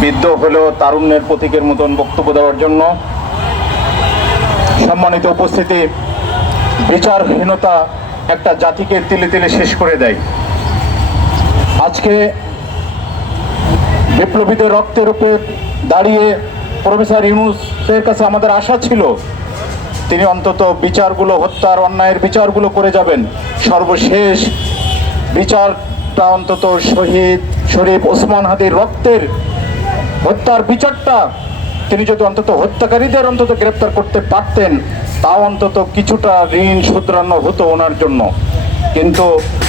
বৃদ্ধ হলেও তারুণ্যের প্রতীকের মতন বক্তব্য দেওয়ার জন্য। সম্মানিত উপস্থিতি, বিচারহীনতা একটা জাতিকে তিলে তিলে শেষ করে দেয়। আজকে বিপ্লবীদের রক্তের উপরে দাঁড়িয়ে প্রফেসর ইউনূসের কাছে আমাদের আশা ছিল তিনি অন্তত বিচারগুলো, হত্যার অন্যায়ের বিচারগুলো করে যাবেন। সর্বশেষ বিচারটা অন্তত শহীদ শরীফ ওসমান হাদির রক্তের হত্যার বিচারটা তিনি যদি অন্তত হত্যাকারীদের অন্তত গ্রেপ্তার করতে পারতেন, তাও অন্তত কিছুটা ঋণ শুধরানো হতো ওনার জন্য। কিন্তু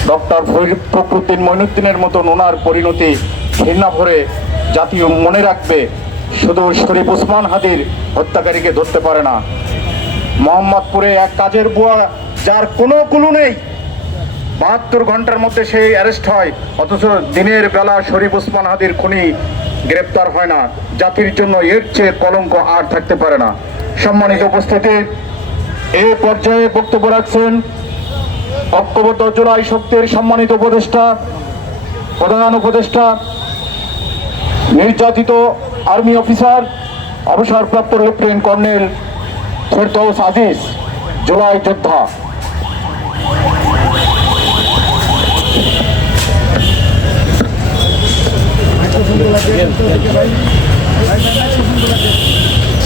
ডক্টর ফখরুদ্দিন মঈনুদ্দিনের মতন ওনার পরিণতি ঘৃণা ভরে জাতীয় মনে রাখবে, শুধু শরীফ ওসমান হাদির হত্যাকারীকে ধরতে পারে না। মোহাম্মদপুরে এক কাজের বুয়া যার কোনো কুলু নেই, 72 ঘন্টার মধ্যে সেই অ্যারেস্ট হয়, অথচ দিনের বেলা শরীফ ওসমান হাদির খুনি গ্রেপ্তার হয় না। জাতির জন্য এর চেয়ে কলঙ্ক আর থাকতে পারে না। সম্মানিত উপস্থিতি, এ পর্যায়ে বক্তব্য রাখছেন ঐক্যবদ্ধ জুলাই শক্তির সম্মানিত উপদেষ্টা, প্রধান উপদেষ্টা, নির্যাতিত আর্মি অফিসার, অবসরপ্রাপ্ত লেফটেন্যান্ট কর্নেল ফেরদৌস আজিজ, জুলাই যোদ্ধা।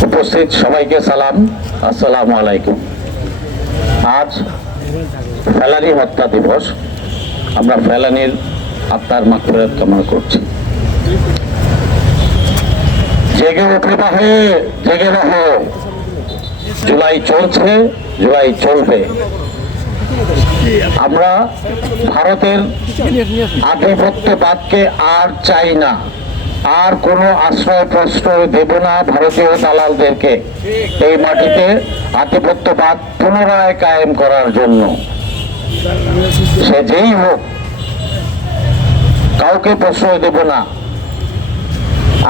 উপস্থিত সবাইকে সালাম, আসসালামু আলাইকুম। আজ ফেলানী হত্যা দিবস। আমরা ফেলানীর আত্মার মাগফিরাত কামনা করছি। জেগে উঠে বাহে, জেগে রহো, জুলাই চলছে, জুলাই চলবে। আমরা ভারতের আধিপত্যবাদকে আর চাই না, আর কোনো আশ্রয় প্রশ্রয় দেব না ভারতীয় দালালদেরকে এই মাটিতে আধিপত্যবাদ পুনরায় কায়েম করার জন্য। সে যেই হোক, কাউকে প্রশ্রয় দেব না।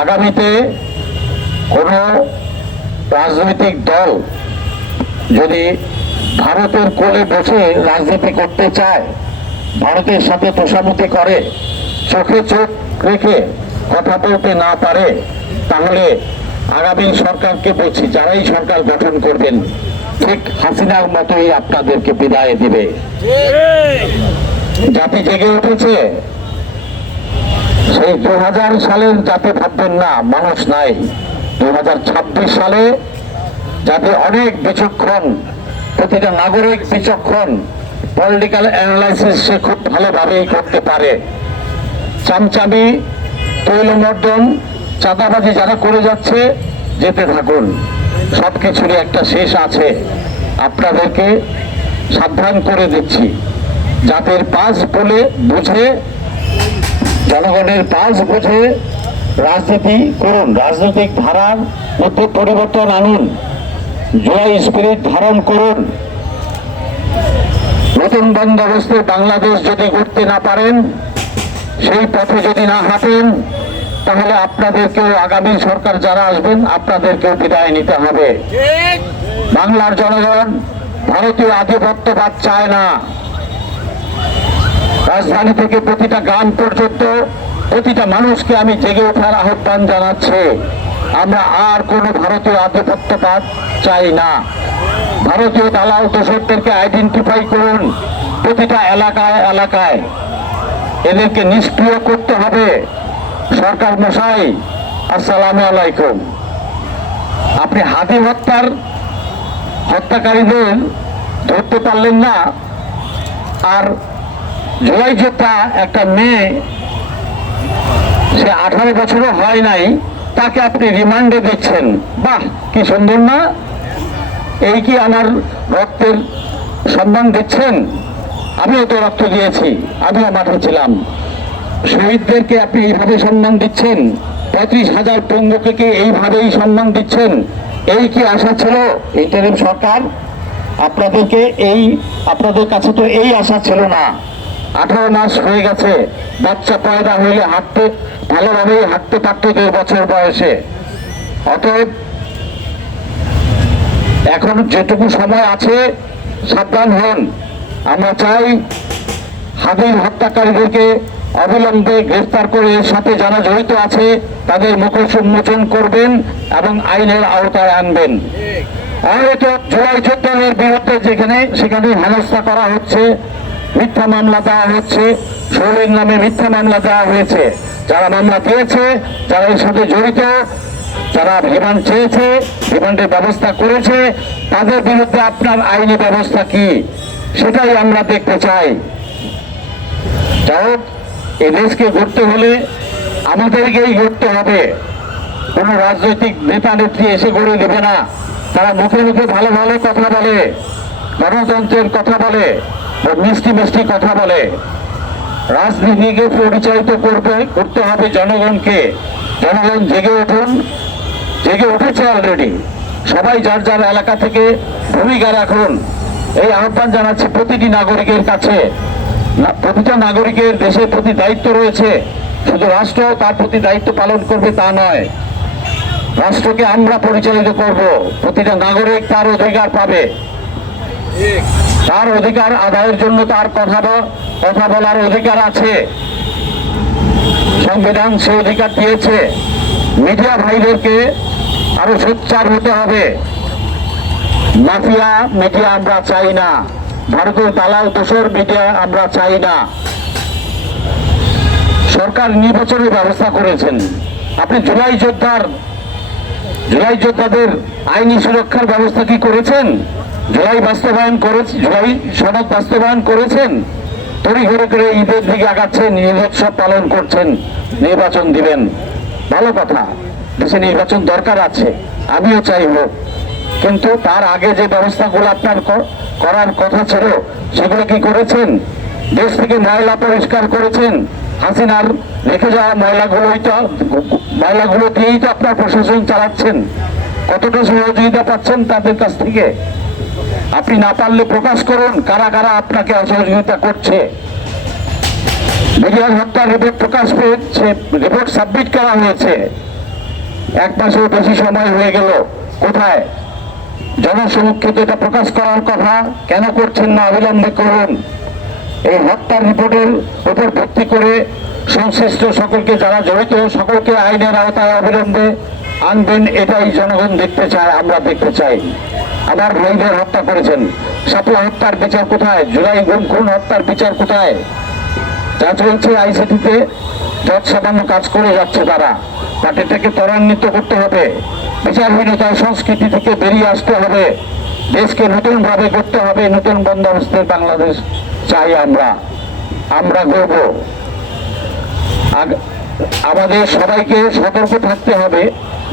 আগামীতে কোনো রাজনৈতিক দল যদি ভারতের কোলে বসে রাজনীতি করতে চায়, ভারতের সাথে তোষামতি করে, চোখে চোখ রেখে কথা বলতে না পারে, তাহলে আগামী সরকারকে বলছি, যারাই সরকার গঠন করবেন ঠিক হাসিনার মতোই আপনাদেরকে বিদায় দিবে। জাতি জেগে উঠেছে। সেই 2000 সালের জাতি ভাববেন না মানুষ নাই। 2026 সালে জাতি অনেক বিচক্ষণ, প্রতিটা নাগরিক বিচক্ষণ, পলিটিক্যাল অ্যানালাইসিস সে খুব ভালোভাবেই করতে পারে। চামচামি, তৈলমর্দন, চাঁদাবাজি যারা করে যাচ্ছে, যেতে থাকুন, সবকিছুরই একটা শেষ আছে। আপনাদেরকে সাবধান করে দিচ্ছি, জাতির পাশ বলে বুঝে, জনগণের পাশ বুঝে রাজনীতি করুন, রাজনৈতিক ধারার মধ্যে পরিবর্তন আনুন, জুলাই স্পিরিট ধারণ করুন। নতুন বন্দোবস্তে বাংলাদেশ যদি গড়তে না পারেন, সেই পথে যদি না হাঁটেন, তাহলে আপনাদেরকেও, আগামী সরকার যারা আসবেন, আপনাদেরকেও বিদায় নিতে হবে। বাংলার জনগণ ভারতীয় আধিপত্যবাদ চায় না। রাজধানী থেকে প্রতিটা গ্রাম পর্যন্ত প্রতিটা মানুষকে আমি জেগে ওঠার আহ্বান জানাচ্ছি। আমরা আর কোনো ভারতীয় আধিপত্যবাদ চাই না। ভারতীয় দালাল দোষরদেরকে আইডেন্টিফাই করুন, প্রতিটা এলাকায় এলাকায় এদেরকে নিষ্ক্রিয় করতে হবে। সরকার মশাই, আসসালামু আলাইকুম। আপনি হাদি হত্যার হত্যাকারীদের ধরতে পারলেন না, আর জুলাই যোদ্ধা একটা মেয়ে, সে 18 বছরও হয় নাই, তাকে আপনি রিমান্ডে দিচ্ছেন। বাহ, কি সুন্দর না? এই কি আমার রক্তের সম্মান দিচ্ছেন? আমিও তো রক্ত দিয়েছি, আমিও মাঠে ছিলাম। শহীদদেরকে আপনি এইভাবে সম্মান দিচ্ছেন, 35,000 পঙ্গুকে এইভাবেই সম্মান দিচ্ছেন। এই কি আশা ছিল ইন্টারিম সরকার? আপনাদের কাছে তো এই আশা ছিল না। 18 মাস হয়ে গেছে, বাচ্চা পয়দা হইলে ভালোভাবেই হাঁটতে পারত 2 বছর বয়সে। অতএব এখন যেটুকু সময় আছে, সাবধান হন। আমরা চাই হাদির হত্যাকারীদেরকে অবিলম্বে গ্রেফতার করে এর সাথে যারা জড়িত আছে তাদের মুখোশ উন্মোচন করবেন এবং আইনের আওতায় আনবেন। হয়তো জুলাই যোদ্ধাদের বিরুদ্ধে সেখানে হেনস্থা করা হচ্ছে, মিথ্যা মামলা দেওয়া হচ্ছে, শরীরের নামে মিথ্যা মামলা দেওয়া হয়েছে। যারা মামলা দিয়েছে, যারা এর সাথে জড়িত, যারা রিমান্ড চেয়েছে, রিমান্ডের ব্যবস্থা করেছে, তাদের বিরুদ্ধে আপনার আইনি ব্যবস্থা কি সেটাই আমরা দেখতে চাই। যাই হোক, এই দেশকে গড়তে হলে আমাদেরকেই গড়তে হবে, কোনো রাজনৈতিক নেতা নেত্রী এসে গড়ে দেবে না। তারা মুখে মুখে ভালো ভালো কথা বলে, গণতন্ত্রের কথা বলে, মিষ্টি মিষ্টি কথা বলে। রাজনীতিকে পরিচালিত করতে হবে জনগণকে। জনগণ জেগে উঠুন, জেগে উঠেছে অলরেডি। সবাই যার যার এলাকা থেকে ভূমিকা রাখুন, এই আহ্বান জানাচ্ছি প্রতিটি নাগরিকের কাছে। প্রতিটা নাগরিকের দেশের প্রতি দায়িত্ব রয়েছে, শুধু রাষ্ট্র তার প্রতি দায়িত্ব পালন করবে তা নয়, রাষ্ট্রকে আমরা পরিচালিত করব। প্রতিটা নাগরিক তার অধিকার পাবে, তার অধিকার আদায়ের জন্য তার কথা বলার অধিকার আছে। সংবিধান সে অধিকার দিয়েছে। মিডিয়া ভাইদেরকে আরো সোচ্চার হতে হবে। মাফিয়া মিডিয়া আমরা চাই না, ভারতের দালাল দোসর মিডিয়া আমরা চাই না। সরকার নির্বাচনের ব্যবস্থা করেছেন, আপনি জুলাই যোদ্ধাদের আইনি সুরক্ষার ব্যবস্থা কি করেছেন? জুলাই সনদ বাস্তবায়ন করেছেন? তড়িঘড়ি করে ঈদের দিকে আগাচ্ছেন, ঈদ উৎসব পালন করছেন, নির্বাচন দিবেন। ভালো কথা, দেশে নির্বাচন দরকার আছে, আমিও চাইব। কিন্তু তার আগে যে ব্যবস্থাগুলো আপনার করার কথা ছিল সেগুলো কি করেছেন? দেশ থেকে ময়লা পরিষ্কার করেছেন, হাসিনার রেখে যাওয়া ময়লাগুলো দিয়েই তো আপনার প্রশাসন চালাচ্ছেন। কতটা সহযোগিতা পাচ্ছেন তাদের কাছ থেকে? আপনি না পারলে প্রকাশ করুন কারা কারা আপনাকে অসহযোগিতা করছে। মিডিয়ার হত্যার রিপোর্ট প্রকাশ পেয়েছে, রিপোর্ট সাবমিট করা হয়েছে, 1 মাসের বেশি সময় হয়ে গেল। কোথায়? জনসমক্ষে এটা প্রকাশ করার কথা, কেন করছেন না? অবিলম্বে করুন। এই হত্যার রিপোর্টের উপর ভিত্তি করে সংশ্লিষ্ট সকলকে, যারা জড়িত সকলকে আইনের আওতায় অবিলম্বে আনবেন, এটাই জনগণ দেখতে চায়, আমরা দেখতে চাই। আমার ভাইদের হত্যা করেছেন, শাপলা হত্যার বিচার কোথায়? জুলাই খুন হত্যার বিচার কোথায়? যা চলছে আইসিটিতে যত সামান্য কাজ করে যাচ্ছে তারা, পার্টিটাকে ত্বরান্বিত করতে হবে। বিচারহীনতার সংস্কৃতি থেকে বেরিয়ে আসতে হবে, দেশকে নতুন ভাবে করতে হবে। নতুন বন্দোবস্তের বাংলাদেশ চাই আমরা গড়ব। আমাদের সবাইকে সতর্ক থাকতে হবে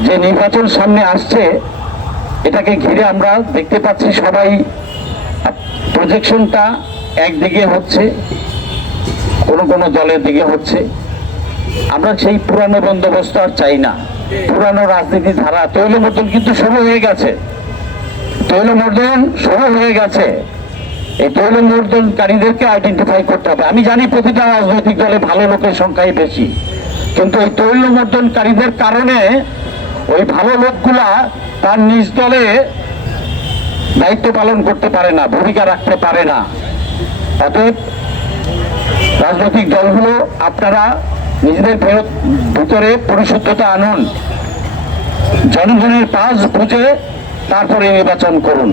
যে নির্বাচন সামনে আসছে, এটাকে ঘিরে আমরা দেখতে পাচ্ছি সবাই প্রজেকশনটা একদিকে হচ্ছে, কোনো দলের দিকে হচ্ছে। আমরা সেই পুরানো বন্দোবস্ত আর চাই না। পুরানো রাজনীতি ধারা তৈলমর্দন কিন্তু শুরু হয়ে গেছে, এই তৈলমর্দনকারীদেরকে আইডেন্টিফাই করতে হবে। আমি জানি প্রতিটা রাজনৈতিক দলে ভালো লোকের সংখ্যাই বেশি, কিন্তু এই তৈলমর্দনকারীদের কারণে ওই ভালো লোকগুলা তার নিজ দলে দায়িত্ব পালন করতে পারে না, ভূমিকা রাখতে পারে না। অতএব রাজনৈতিক দলগুলো আপনারা নিজেদের ভিতরে পরিশুদ্ধতা আনুন, জনগণের পাশ বুঝে তারপরে নির্বাচন করুন।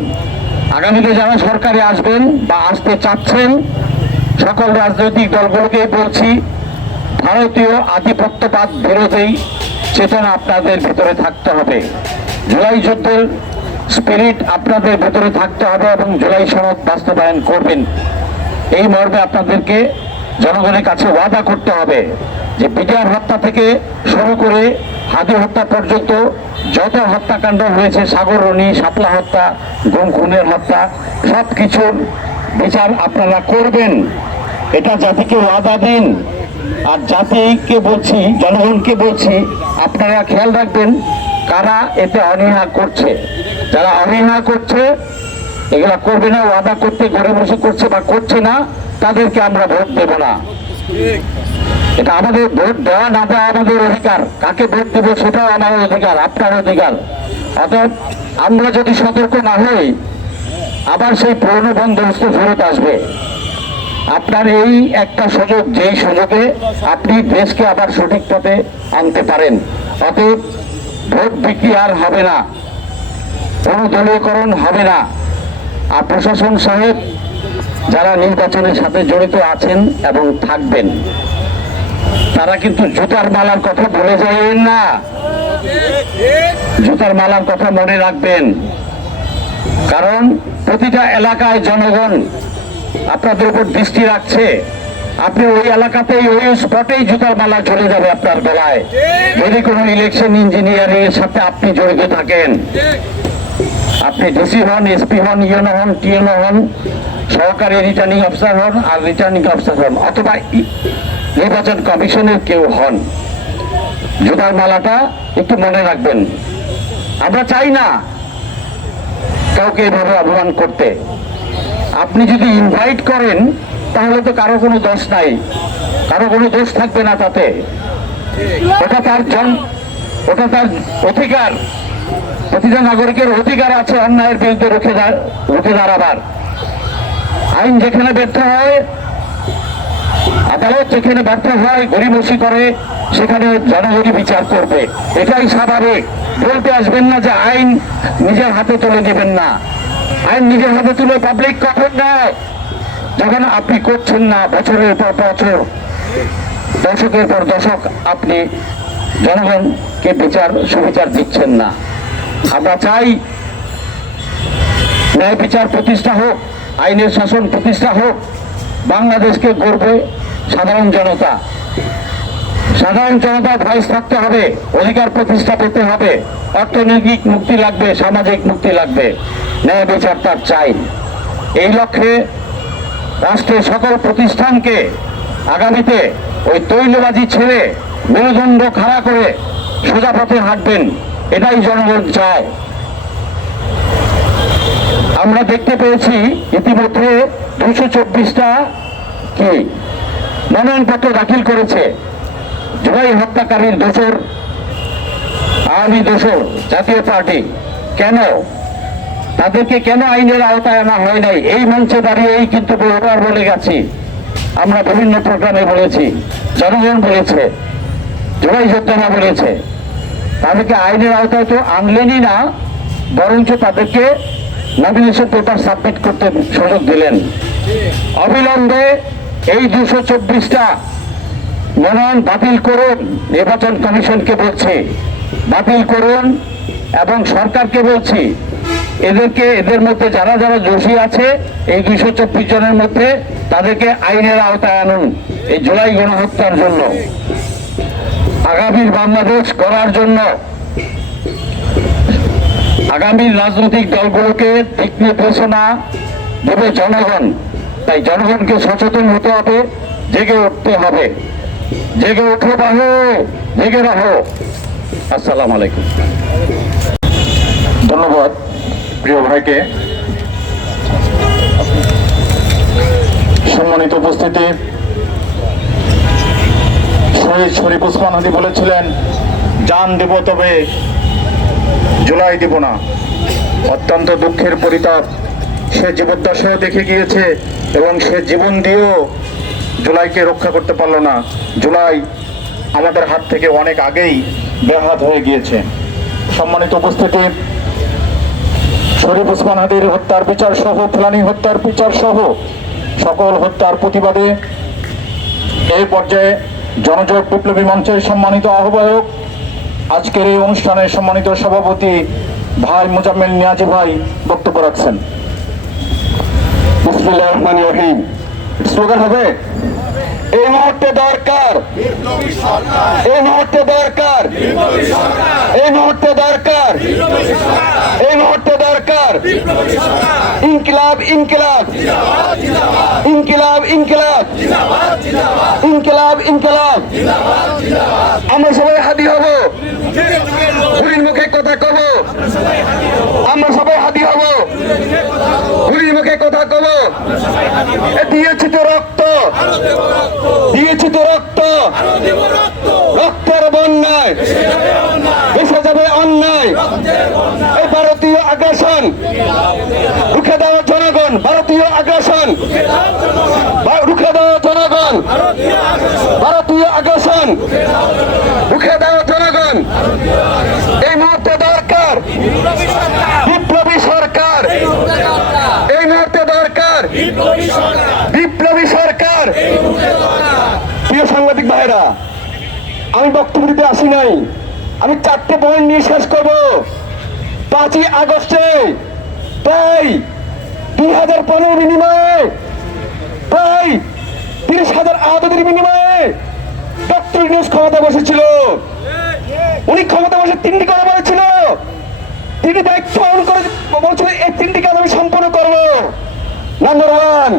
আগামীতে যারা সরকারে আসবেন বা আসতে চাচ্ছেন, সকল রাজনৈতিক দলগুলোকে বলছি, ভারতীয় আধিপত্যবাদ বিরোধী চেতনা আপনাদের ভিতরে থাকতে হবে। জুলাই যুদ্ধের স্পিরিট আপনাদের ভিতরে থাকতে হবে এবং জুলাই সনদ বাস্তবায়ন করবেন। এই মর্মে আপনাদেরকে জনগণের কাছে ওয়াদা করতে হবে যে বিডিআর হত্যা থেকে শুরু করে হাদি হত্যা পর্যন্ত যত হত্যাকাণ্ড হয়েছে, সাগররণী, শাপলা হত্যা, গুম খুনের হত্যা, সব কিছুর বিচার আপনারা করবেন। এটা জাতিকে ওয়াদা দিন। আর জাতিকে বলছি, জনগণকে বলছি, আপনারা খেয়াল রাখবেন কারা এতে অনীহা করছে। যারা অনীহা করছে, এগুলা করবে না, ওয়াদা করতে ঘরে বসে করছে বা করছে না, তাদেরকে আমরা ভোট দেব না। এটা আমাদের, ভোট দেওয়া না দেওয়া আমাদের অধিকার, কাকে ভোট দেব সেটাও আমাদের অধিকার, আপনার অধিকার। অতএব আমরা যদি সতর্ক না হই, আবার সেই পুরনো বন্দোবস্ত ফেরত আসবে। আপনার এই একটা সুযোগ, যেই সুযোগে আপনি দেশকে আবার সঠিক পথে আনতে পারেন। অতএব ভোট বিক্রি আর হবে না, কোনো দলীয়করণ হবে না। আর প্রশাসন সাহেব যারা নির্বাচনের সাথে জড়িত আছেন এবং থাকবেন, তারা কিন্তু জুতার মালার কথা ভুলে যাবেন না। জুতার মালার কথা মনে রাখবেন, কারণ প্রতিটা এলাকায় জনগণ আপনাদের উপর দৃষ্টি রাখছে। আপনি ওই এলাকাতেই, ওই স্পটেই জুতার মালা চলে যাবে আপনার গলায়, যদি কোনো ইলেকশন ইঞ্জিনিয়ারিং এর সাথে আপনি জড়িত থাকেন। আপনি ডিসি হন, এসপি হন, ইউনো হন, টিএনও হন, সহকারী রিটার্নিং অফিসার হন, আর রিটার্নিং অফিসার হন, অথবা নির্বাচন কমিশনের কেউ হন, জুতার মালাটা একটু মনে রাখবেন। আমরা চাই না কাউকে এভাবে অপমান করতে। আপনি যদি ইনভাইট করেন তাহলে তো কারো কোনো দোষ নাই, কারো কোনো দোষ থাকবে না তাতে। ওটা তার অধিকার, প্রতিটা নাগরিকের অধিকার আছে অন্যায়ের বিরুদ্ধে রুখে দাঁড়াবার। আইন যেখানে ব্যর্থ হয়, আদালত যেখানে ব্যর্থ হয়, গড়িমসি করে, সেখানে জনগণই বিচার করবে। এটাই স্বাভাবিক। বলতে আসবেন না যে আইন নিজের হাতে তুলে নেবেন না। আইন নিজের হাতে তুলে পাবলিক কখন নেয়? যখন আপনি করছেন না, বছরের পর বছর, দশকের পর দশক আপনি জনগণকে সুবিচার দিচ্ছেন না। আমরা চাই ন্যায় বিচার প্রতিষ্ঠা হোক, আইনের শাসন প্রতিষ্ঠা হোক, বাংলাদেশকে গড়বে সাধারণ জনতা। সাধারণ জনতার ভয়েস থাকতে হবে, অধিকার প্রতিষ্ঠা পেতে হবে, অর্থনৈতিক মুক্তি লাগবে, সামাজিক মুক্তি লাগবে, ন্যায় বিচার তার চাই। এই লক্ষ্যে রাষ্ট্রের সকল প্রতিষ্ঠানকে আগামীতে ওই তৈলবাজি ছেড়ে মেরুদণ্ড খাড়া করে সোজা পথে হাঁটবেন, এটাই জনগণ চায়। আমরা দেখতে পেয়েছি ইতিমধ্যে 224টা কি মনোনয়নপত্র দাখিল করেছে জুলাই হত্যাকারীর দোসর, আওয়ামী দোসর জাতীয় পার্টি। কেন তাদেরকে কেন আইনের আওতায় আনা হয় নাই? এই মঞ্চে দাঁড়িয়েই কিন্তু বহুবার বলে গেছি, আমরা বিভিন্ন প্রোগ্রামে বলেছি, জনগণ বলেছে, জুলাই যোদ্ধারা বলেছে। তাদেরকে আইনের আওতায় তো আনলেনই না, বরঞ্চ তাদেরকে নমিনেশন পেপার সাবমিট করতে সুযোগ দিলেন। অবিলম্বে এই 224টা মনোনয়ন বাতিল করুন, নির্বাচন কমিশনকে বলছি বাতিল করুন, এবং সরকারকে বলছি এদের মধ্যে যারা যারা দোষী আছে এই 224 জনের মধ্যে তাদেরকে আইনের আওতায় আনুন এই জুলাই গণহত্যার জন্য। আগামীর বাংলাদেশ গড়ার জন্য আগামীর রাজনৈতিক দলগুলোকে দিক নির্দেশনা দেবে জনগণ। তাই জনগণকে সচেতন হতে হবে, জেগে উঠতে হবে। জেগে উঠো বাহু, জেগে রাখো। আসসালামু আলাইকুম। ধন্যবাদ প্রিয় ভাইকে। সম্মানিত উপস্থিতি, শহীদ শরীফ ওসমান হাদি বলেছিলেন, জান দেব তবে জুলাই দেব না। অত্যন্ত দুঃখের পরিতাপ, সে জীবদ্দশাও দেখে গিয়েছে এবং সে জীবন দিয়েও জুলাইকে রক্ষা করতে পারল না। জুলাই আমাদের হাত থেকে অনেক আগেই বেহাত হয়ে গিয়েছে। সম্মানিত উপস্থিতি, শরীফ ওসমান হাদির হত্যার বিচার সহ, ফেলানী হত্যার বিচার সহ সকল হত্যার প্রতিবাদে এই পর্যায়ে জনজোট বিপ্লবী মঞ্চের সম্মানিত আহ্বায়ক, আজকের এই অনুষ্ঠানের সম্মানিত সভাপতি ভাই মোজাম্মেল নিয়াজি ভাই বক্তব্য রাখছেন। বিসমিল্লাহির রহমানির রহিম। স্লোগান হবে, এই মুহূর্তে দরকার, এই মুহূর্তে দরকার, এই মুহূর্তে দরকার, এই মুহূর্তে দরকার ইনকিলাব, ইনকিলাব, ইনকিলাব, ইনকিলাব, ইনকিলাব, ইনকিলাব। আমরা সবাই হাদি হব, ঘুরির মুখে কথা কব, আমরা সবাই হাদি হব, ঘুরির মুখে কথা কব। দিয়েছি তো রক্ত, দিয়েছি তো রক্ত, রক্তের বন্যায় এসে যাবে অন্যায়। এই ভারতীয় আগ্রাসন রুখে দেওয়ার জনগণ, ভারতীয় আগ্রাসন ভারতীয় আগ্রাসন রুখে দেওয়া জনগণ এই মুহূর্তে দরকার বিপ্লবী সরকার, এই মুহূর্তে দরকার বিপ্লবী সরকার। প্রিয় সাংবাদিক ভাইরা, আমি বক্তব্য দিতে আসি নাই, আমি 4টে পয়েন্ট নিয়ে শেষ করব। 5ই আগস্টে প্রায় 2015 বিনিময়ে প্রায় 30,000 আহতদের বিনিময়ে ডক্টর ইউনূস ক্ষমতা বসেছিল। উনি ক্ষমতা বসে 3টি কথা বলেছিল, তিনি দায়িত্ব পালন করে বলছিল এই 3টি কাজ আমি সম্পন্ন করব। নাম্বার 1,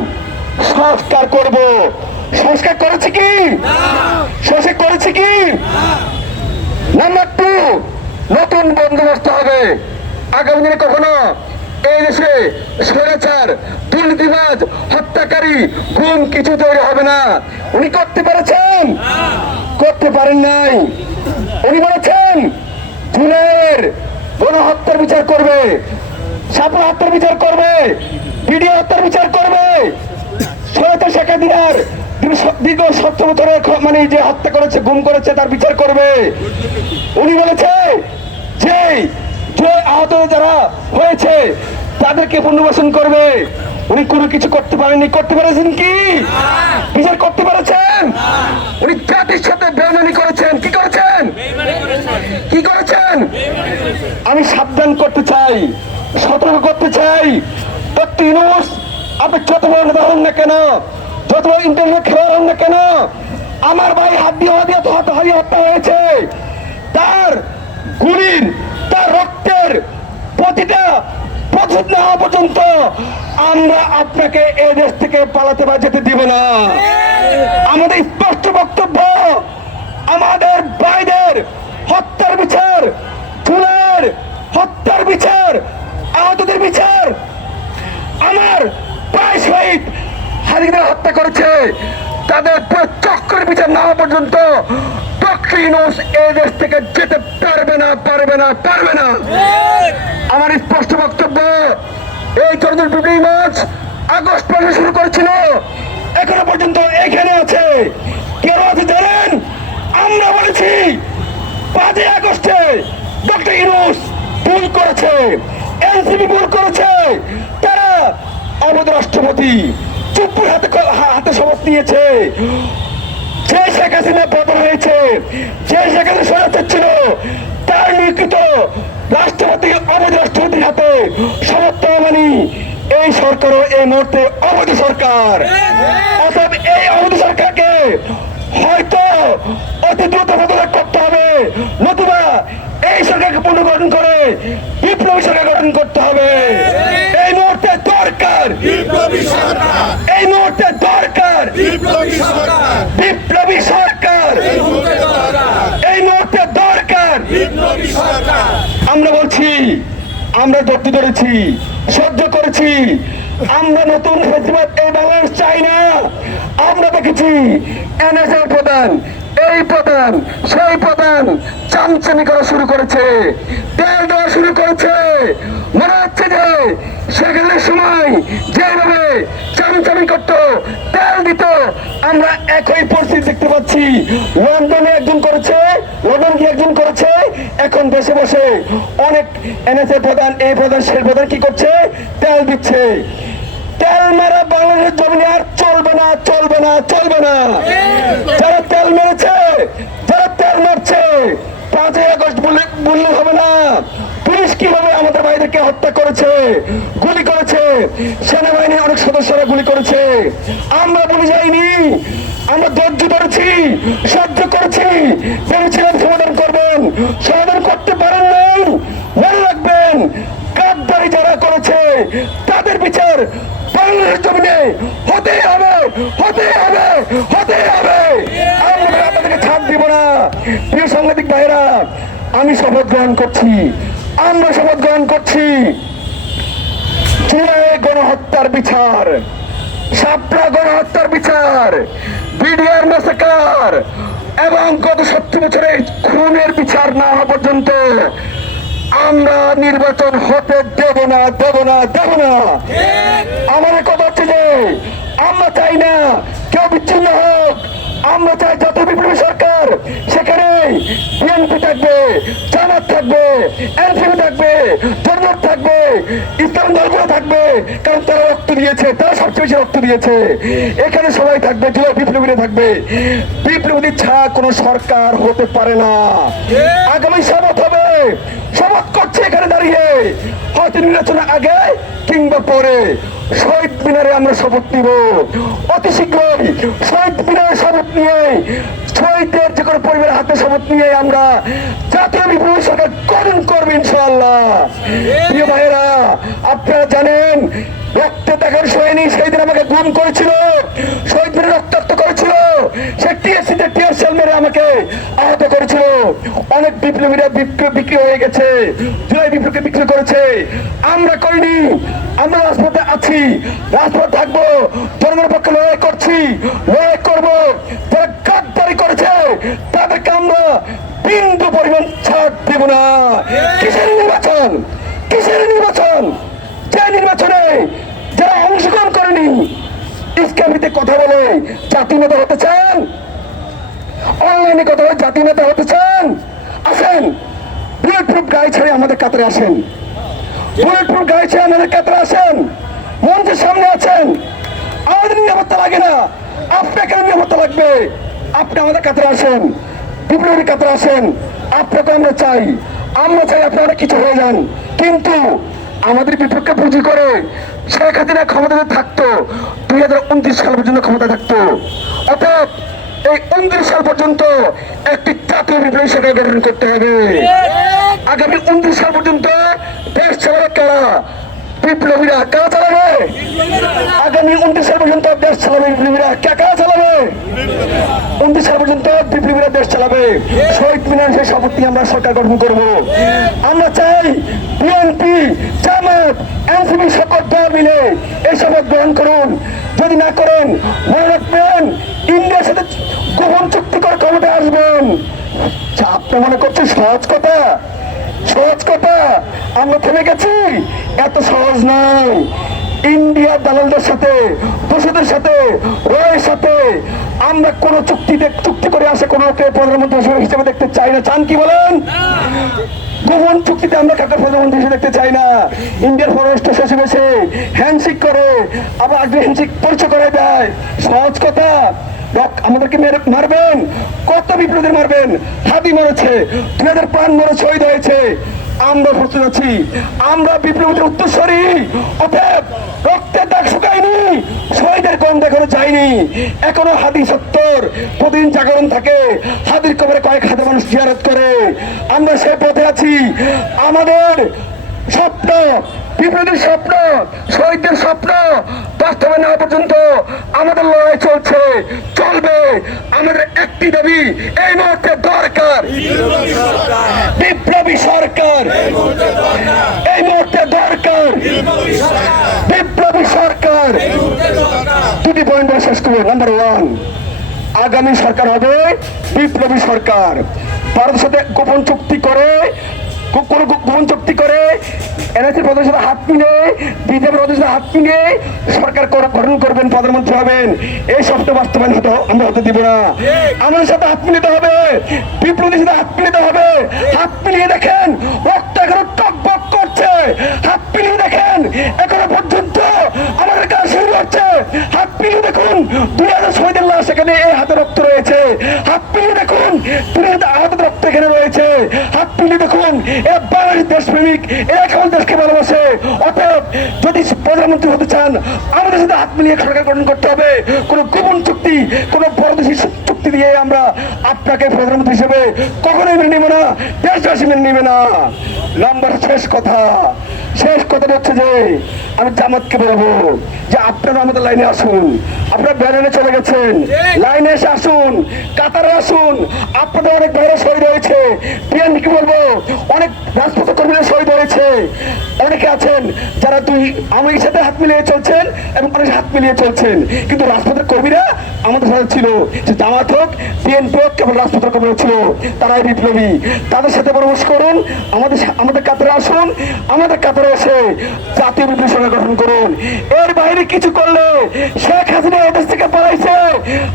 সংস্কার করব। সংস্কার করেছে কি? সংস্কার করেছে কি? নাম্বার 2, নতুন বন্দোবস্ত হবে। আগামী দিনে কখনো এই দেশে স্বৈরাচার, দুর্নীতিবাজ, হত্যাকারী, গুম কিছু তৈরি হবে না। উনি করতে পেরেছেন? করতে পারেন নাই। উনি বলেছেন জুলাইয়ের গণহত্যার বিচার করবে, শাপলা হত্যার বিচার করবে, বিডিও হত্যার বিচার করবে, স্বৈরাচার শেখ হাসিনার দীর্ঘ 17 বছরের মানে যে হত্যা করেছে, গুম করেছে তার বিচার করবে। উনি বলেছে যে আহত যারা হয়েছে তাদেরকে পুনর্বাসন করবে। উনি কোনো কিছু করতে পারেননি। করতে পেরেছেন কি? বিচার করতে পেরেছেন? উনি জাতির সাথে বেইমানি করেছেন। কি করেছেন? কি করেছেন? আমি সাবধান করতে চাই, সতর্ক করতে চাই। ডক্টর ইউনূস, আপনি যত বড় নেতা হন না কেন, যত বড় ইন্টারনেট খেলোয়াড় হন না কেন, আমার ভাই হাত দিয়ে হত্যা হয়েছে। তার গুলির, তার রক্তের প্রতিটা প্রতিশোধ না হওয়া পর্যন্ত আমরা আপনাকে এই দেশ থেকে পালাতে বা যেতে দিব না। আমাদের স্পষ্ট বক্তব্য, আমাদের ভাইদের হত্যার বিচার, চুলের হত্যার বিচার, আহতদের বিচার, আমার প্রায় শহীদ হাদিদের হত্যা করেছে তাদের চক্রের বিচার না হওয়া পর্যন্ত ডক্টর ইউনূস এই দেশ থেকে যেতে পারবে না, পারবে না, পারবে না। আমার স্পষ্ট বক্তব্য, এই চলচ্চিত্র বিপ্লবী মঞ্চ আগস্ট মাসে শুরু করেছিল, এখনো পর্যন্ত এখানে আছে। কেন আছে জানেন? আমরা বলেছি 5ই আগস্টে ডক্টর ইউনূস ভুল করেছে, এনসিপি ভুল করেছে। তারা অবৈধ রাষ্ট্রপতি চুপুর হাতে শপথ নিয়েছে। যে শেখ হাসিনা পতন হয়েছে, যে শেখ হাসিনা স্বৈরাচার ছিল, তার নিয়োজিত রাষ্ট্রপতি অবৈধ রাষ্ট্রপতির হাতে শপথ মানি। এই সরকারও এই মুহূর্তে অবৈধ সরকার। অর্থাৎ এই অবৈধ সরকারকে হয়তো অতি দ্রুত পদত্যাগ করতে হবে, নতুবা এই সরকারকে পুনর্গঠন করে বিপ্লবী সরকার গঠন করতে হবে। এই মুহূর্তে দরকার এই মুহূর্তে দরকার বিপ্লবী সরকার। এই মুহূর্তে দরকার। আমরা বলছি, আমরা ধরতে ধরেছি, সহ্য করেছি। আমরা নতুন ফেসিবাদ এই বাংলাদেশ চাই না। আমরা দেখেছি এনএসএ প্রধান, এই প্রধান, সেই প্রধান চামচামি করা শুরু করেছে, তেল দেওয়া শুরু করেছে। মনে হচ্ছে যে সেখানে সময় যেভাবে চামচামি করতো, তেল দিত, আমরা একই পরিস্থিতি দেখতে পাচ্ছি। লন্ডনে একজন করেছে, লন্ডন কি একজন করেছে, এখন দেশে বসে অনেক এনএসএ প্রধান, এই প্রধান, সেই প্রধান কি করছে? তেল দিচ্ছে। তেল মারা বাংলাদেশের জমিনে আর চলবে না, চলবে না, চলবে না। যারা তেল মেরেছে, যারা তেল মারছে, 5ই আগস্ট বললে হবে না। পুলিশ কিভাবে আমাদের ভাইদেরকে হত্যা করেছে, গুলি করেছে, সেনাবাহিনীর অনেক সদস্যরা গুলি করেছে। আমরা বলে যাইনি, আমরা ধৈর্য ধরেছি, সহ্য করেছি, ভেবেছিলাম সমাধান করবেন, সমাধান করতে পারেন নাই। মনে রাখবেন, গাদ্দারি যারা করেছে তাদের বিচার বাংলাদেশের জমিনে হতে হবে, হতে হবে, হতে হবে। আমরা আপনাদেরকে ছাড় দিব না। প্রিয় সাংবাদিক ভাইরা, আমি শপথ গ্রহণ করছি, আমরা শপথ গ্রহণ করছি, জুলাই গণহত্যার বিচার, শাপলা গণহত্যার বিচার, বিডিআর ম্যাসাকার এবং গত 70 বছরের খুনের বিচার না হওয়া পর্যন্ত আমরা নির্বাচন হতে দেব না, দেব না, দেব না। আমাদের কথা হচ্ছে যে আমরা চাই না কেউ বিচ্ছিন্ন হোক, আমরা চাই জাতীয় বিপ্লবী সরকার, সেখানে বিএনপি থাকবে, জামাত থাকবে, এনসিপি থাকবে, জনমত থাকবে, ইসলাম দলগুলো থাকবে, কারণ তারা রক্ত দিয়েছে, তারা সবচেয়ে বেশি রক্ত দিয়েছে। এখানে সবাই থাকবে, জুলাই বিপ্লবীরা থাকবে। বিপ্লবী ছাড়া কোনো সরকার হতে পারে না। আগামী শপথ হবে, শপথ করছে এখানে দাঁড়িয়ে, হয়তো নির্বাচনের আগে কিংবা পরে। শহীদ মিনারে আমরা শপথ নিব অতি শীঘ্রই। শহীদ মিনারে শপথ নিয়ে, শহীদদের যে কোনো পরিবারের হাতে শপথ নিয়ে আমরা জাতীয় বিপ্লবী সরকার গঠন করবো ইনশাআল্লাহ। প্রিয় ভাইয়েরা, আপনারা জানেন রক্তে দেখার সৈনিক সেই দিন আমাকে গুম করেছিল, শহীদ মিনারে রক্তাক্ত করেছিল, সে টিএসসিতে টিয়ার সেল মেরে আমাকে আহত করেছিল। অনেক বিপ্লবীরা বিক্রি হয়ে গেছে, জুলাই বিপ্লবকে বিক্রি করেছে। আমরা করিনি, আমরা রাজপথে আছি, রাজপথ থাকবো, জনগণের পক্ষে লড়াই করছি, লড়াই করবো। যারা গাদ্দারি করেছে তাদেরকে আমরা বিন্দু পরিমাণ ছাড় দেব না। কিসের নির্বাচন, কিসের নির্বাচন? যে নির্বাচনে যারা অংশগ্রহণ করেনি, ইসলামীতে কথা বলে জাতি নেতা হতে চান, অনলাইনে কথা বলে জাতি নেতা হতে চান, আসেন বুলেট প্রুফ গাড়ি ছেড়ে আমাদের কাতারে আসেন, বুলেট প্রুফ গাড়ি ছেড়ে আমাদের কাতারে আসেন, মঞ্চের সামনে আছেন। আমাদের নিরাপত্তা লাগে না, আপনাকে নিরাপত্তা লাগবে। আপনি আমাদের কাতারে আসেন, বিপ্লবীর কাতারে আসেন। আপনাকে আমরা চাই, আমরা চাই আপনি অনেক কিছু হয়ে যান, কিন্তু আমাদের বিপক্ষে পুঁজি করে শেখ হাসিনা ক্ষমতাতে থাকতো, 2029 সাল পর্যন্ত ক্ষমতা থাকতো। অর্থাৎ এই 29 সাল পর্যন্ত একটি জাতীয় বিপ্লবী সরকার গঠন করতে হবে। আগামী 29 সাল পর্যন্ত দেশ চালাবে কারা? বিপ্লবীরা। কারা চালাবে? আগামী 29 সাল পর্যন্ত দেশ চালাবে বিপ্লবীরা। কারা চালাবে? 29 সাল পর্যন্ত বিপ্লবীরা দেশ চালাবে। শহীদ মিনার সেই শপথ নিয়ে আমরা সরকার গঠন করব। আমরা চাই বিএনপি, জামাত, এনসিপি সকল দল মিলে এই শপথ গ্রহণ করুন। যদি না করেন, মনে রাখবেন ইন্ডিয়ার সাথে গোপন চুক্তি করে ক্ষমতায় আসবেন। আপনি মনে করছেন সহজ কথা? সহজ কথা? আমরা থেমে গেছি? এত সহজ নয়। ইন্ডিয়ার দালালদের সাথে, দোষীদের সাথে, রয়ের সাথে আমরা কোন চুক্তি করে আসে কোনো প্রধানমন্ত্রী হিসেবে দেখতে চাই না। চান কি বলেন? গোপন চুক্তিতে আমরা কাউকে প্রধানমন্ত্রী হিসেবে দেখতে চাই না। ইন্ডিয়ার পররাষ্ট্র সচিব এসে হ্যান্ডশেক করে, আবার আগে হ্যান্ডশেক পরিচয় করে দেয়। সহজ কথা? আমাদেরকে মারবেন, কত বিপ্লবীদের মারবেন? হাদি মরেছে, 2000 প্রাণ মরে শহীদ হয়েছে। আমরা প্রস্তুত আছি, আমরা বিপ্লবীদের উত্তরসূরি। অতএব রক্তের দাগ শুকায়নি, শহীদের গন্ধ এখনো যায়নি। এখনো হাদি 70 প্রতিদিন জাগরণ থাকে, হাদির কবরে কয়েক হাজার মানুষ জিয়ারত করে। আমরা সেই পথে আছি। আমাদের স্বপ্ন, বিপ্লবীদের স্বপ্ন, শহীদদের স্বপ্ন বাস্তবায়ন হওয়া পর্যন্ত আমাদের লড়াই চলছে, চলবে। আমাদের একটি দাবি এই মুহূর্তে দরকার, বিপ্লবী সরকার। এই মুহূর্তে দরকার বিপ্লবী সরকার। দুটি পয়েন্ট শেষ করবো। নাম্বার 1, আগামী সরকার হবে বিপ্লবী সরকার। ভারতের সাথে গোপন চুক্তি করে, কোন গোপন চুক্তি করে, এনআরসির প্রধানের সাথে হাত মিলে, বিজেপির প্রধানের সাথে হাত মিলে সরকার গঠন করবেন, প্রধানমন্ত্রী হবেন। এই স্বপ্ন বাস্তবায়ন আমরা হতে দিব না। আমাদের সাথে হাত মিলিতে হবে, বিপ্লবীদের সাথে হাত মিলিতে হবে। হাত মিলিয়ে দেখেন রক্ত এখনো টকবক করছে। হাত মিলিয়ে দেখেন এখনো পর্যন্ত আমাদের কাজ শুরু হচ্ছে। হাত মিলিয়ে দেখুন 2000 শহীদের লাশ এখানে, এই হাতে রক্ত রয়েছে। হাত মিলিয়ে দেখুন 2000 আহত রক্ত এখানে রয়েছে। হাত মিলিয়ে দেখুন এরা বাঙালি দেশপ্রেমিক, এরা কেমন দেশকে ভালোবাসে। অতএব যদি প্রধানমন্ত্রী হতে চান, আমাদের সাথে হাত মিলিয়ে সরকার গঠন করতে হবে। কোনো গোপন চুক্তি, কোনো পরদেশী চুক্তি দিয়ে আমরা আপনাকে প্রধানমন্ত্রী হিসেবে কখনোই মেনে নেব না, দেশবাসী মেনে নেবে না। নাম্বার শেষ কথাটা হচ্ছে যে আমি জামাতকে বলবো যে আপনারা আমাদের লাইনে আসুন। আপনারা ব্যানারে চলে গেছেন, লাইনে এসে আসুন, কাতারে আসুন। আপনাদের অনেক বাইরে শহীদ হয়েছে। বিএনপিকে বলবো অনেক রাজপথ কর্মীরা শহীদ রয়েছে, অনেকে আছেন যারা দুই আওয়ামী সাথে হাত মিলিয়ে চলছেন এবং অনেকে হাত মিলিয়ে চলছেন, কিন্তু রাজপথের কর্মীরা আমাদের সাথে ছিল, যে জামাত হোক বিএনপি হোক, কেবল রাজপথের কর্মীরা ছিল, তারাই বিপ্লবী। তাদের সাথে পরামর্শ করুন, আমাদের কাতারে আসুন, আমাদের কাতারে এসে জাতীয় বিপ্লবী সরকার গঠন করুন। এর বাইরে কিছু করলে শেখ হাসিনা এদেশ থেকে পালাইছে,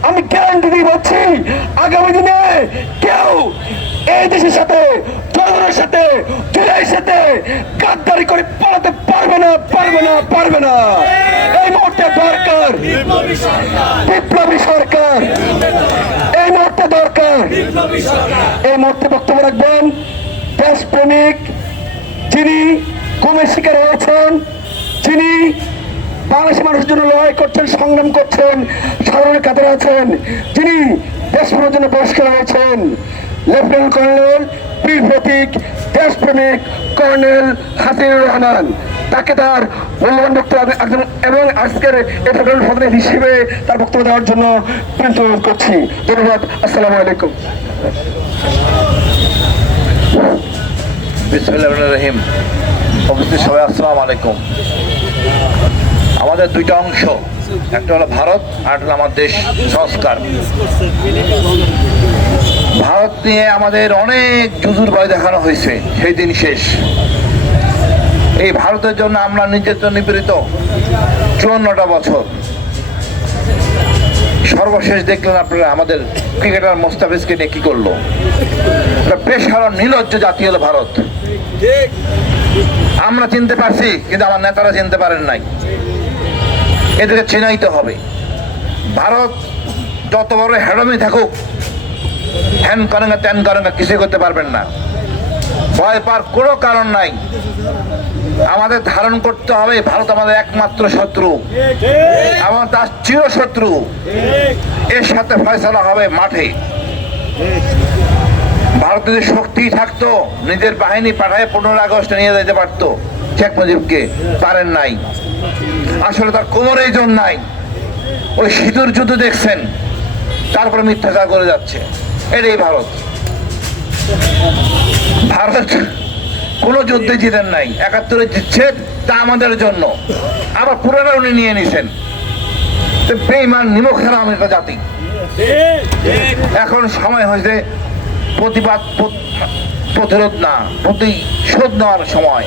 আমি গ্যারান্টি দিয়ে বলছি আগামী দিনে কেউ এই দেশের সাথে, জনগণের সাথে, জুলাইয়ের সাথে গাদ্দারি করে পালাতে পারবে না, পারবে না, পারবে না। এই মুহূর্তে দরকার বিপ্লবী সরকার, এই মুহূর্তে দরকার। এই মুহূর্তে বক্তব্য রাখবেন দেশপ্রেমিক, যিনি গুমের শিকার হয়েছেন, যিনি বাংলাদেশের মানুষের জন্য লড়াই করছেন, সংগ্রাম করছেন, সাধারণের কাতারে আছেন, যিনি দেশপ্রেমের জন্য পুরস্কার হয়েছেন, লেফটেন্যান্ট কর্নেল বীর প্রতীক দেশপ্রেমিক কর্নেল হাসিনুর রহমান। তাকে তার মূল্যবান বক্তব্য এবং আজকের এটা প্রধান হিসেবে তার বক্তব্য দেওয়ার জন্য অনুরোধ করছি। ধন্যবাদ। আসসালামু আলাইকুম। বিসমিল্লাহির রহিম। উপস্থিত সবাই আসসালামু আলাইকুম। আমাদের দুইটা অংশ, একটা হলো ভারত আর একটা হলো আমার দেশ সংস্কার। ভারত নিয়ে আমাদের অনেক জুজুর ভয় দেখানো হয়েছে, সেই দিন শেষ। এই ভারতের জন্য আমরা নির্যাতন নিপীড়িত 54টা বছর। সর্বশেষ দেখলেন আপনারা আমাদের ক্রিকেটার মোস্তাফিজকে নিয়ে কি করলো। পেশার নির্লজ্জ জাতি হলো ভারত। আমরা চিনতে পারছি, কিন্তু আমার নেতারা চিনতে পারেন নাই। এদেরকে চিনাইতে হবে। ভারত যত বড় হেডমি থাকুক, হ্যান করেন না ত্যান করেন না, কিছুই করতে পারবেন না। ভয় পাওয়ার কোনো কারণ নাই। আমাদের ধারণ করতে হবে ভারত আমাদের একমাত্র শত্রু, আমার তার চির শত্রু। এর সাথে ফয়সালা হবে মাঠে। ভারতের যদি শক্তি থাকতো, নিজের বাহিনী পাঠায় 15 আগস্টে নিয়ে যেতে পারতো শেখ মুজিবকে, পারেন নাই। আসলে তার কোমরেই জোর নাই। ওই সিঁদুর যুদ্ধ দেখছেন, তারপরে মিথ্যাচার করে যাচ্ছে। এটাই ভারত। ভারত কোনো যুদ্ধে জিতেন নাই, 71-এ জিতছে, তা আমাদের জন্য। আবার পুরাটা উনি নিয়ে নিছেন। বেঈমান নিমক হারাম একটা জাতি। এখন সময় হয়েছে প্রতিবাদ, প্রতিরোধ না, প্রতিশোধ নেওয়ার সময়।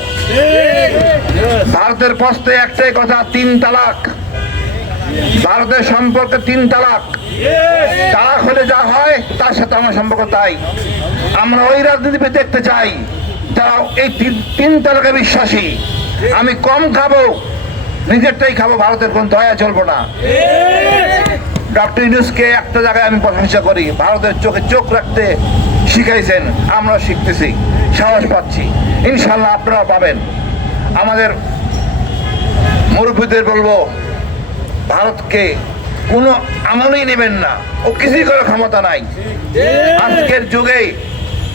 ভারতের প্রশ্নে একটাই কথা, 3 তালাক। ভারতের সম্পর্কে 3 তালাক। তালাক হলে যা হয় তার সাথে আমার সম্পর্ক তাই। আমরা ওই রাজনীতি দেখতে চাই যারা এই 3 তালাকে বিশ্বাসী। আমি কম খাবো, নিজেরটাই খাবো, ভারতের কোন দয়া চলবো না। ডক্টর ইউনূসকে একটা জায়গায় আমি প্রশংসা করি, ভারতের চোখে চোখ রাখতে শিখাইছেন। আমরা শিখতেছি, সাহস পাচ্ছি। ইনশাল্লাহ আপনারা পাবেন। আমাদের মুরব্বীদের বলবো, ভারতকে কোনো আমলেই নেবেন না, ও কিছুই করার ক্ষমতা নাই। আজকের যুগে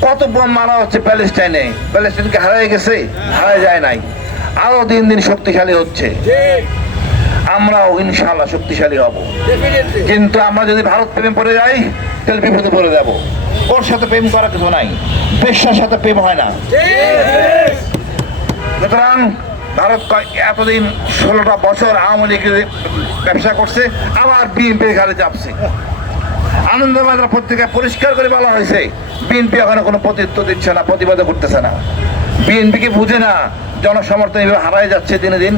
কত বোম মারা হচ্ছে প্যালেস্টাইনে। প্যালেস্টাইনকে হারিয়ে গেছে? হারায় যায় নাই। আরো দিন দিন শক্তিশালী হচ্ছে। আমরাও ইনশাআল্লাহ শক্তিশালী হব। কিন্তু আমরা যদি ভারত প্রেমে পড়ে যাই, তাহলে বিপদে পড়ে যাব। ওর সাথে প্রেম করার কিছু নাই, পেশার সাথে প্রেম হয় না। সুতরাং ভারত এতদিন 16টা বছর আওয়ামী লীগ ব্যবসা করছে, আবার বিএনপির ঘাড়ে চাপছে। আনন্দবাজার পত্রিকায় পরিষ্কার করে বলা হয়েছে, বিএনপি এখনো কোনো প্রতিত্ব দিচ্ছে না, প্রতিবাদ করতেছে না। বিএনপি কি বুঝে না জনসমর্থন এভাবে হারায় যাচ্ছে দিনে দিন?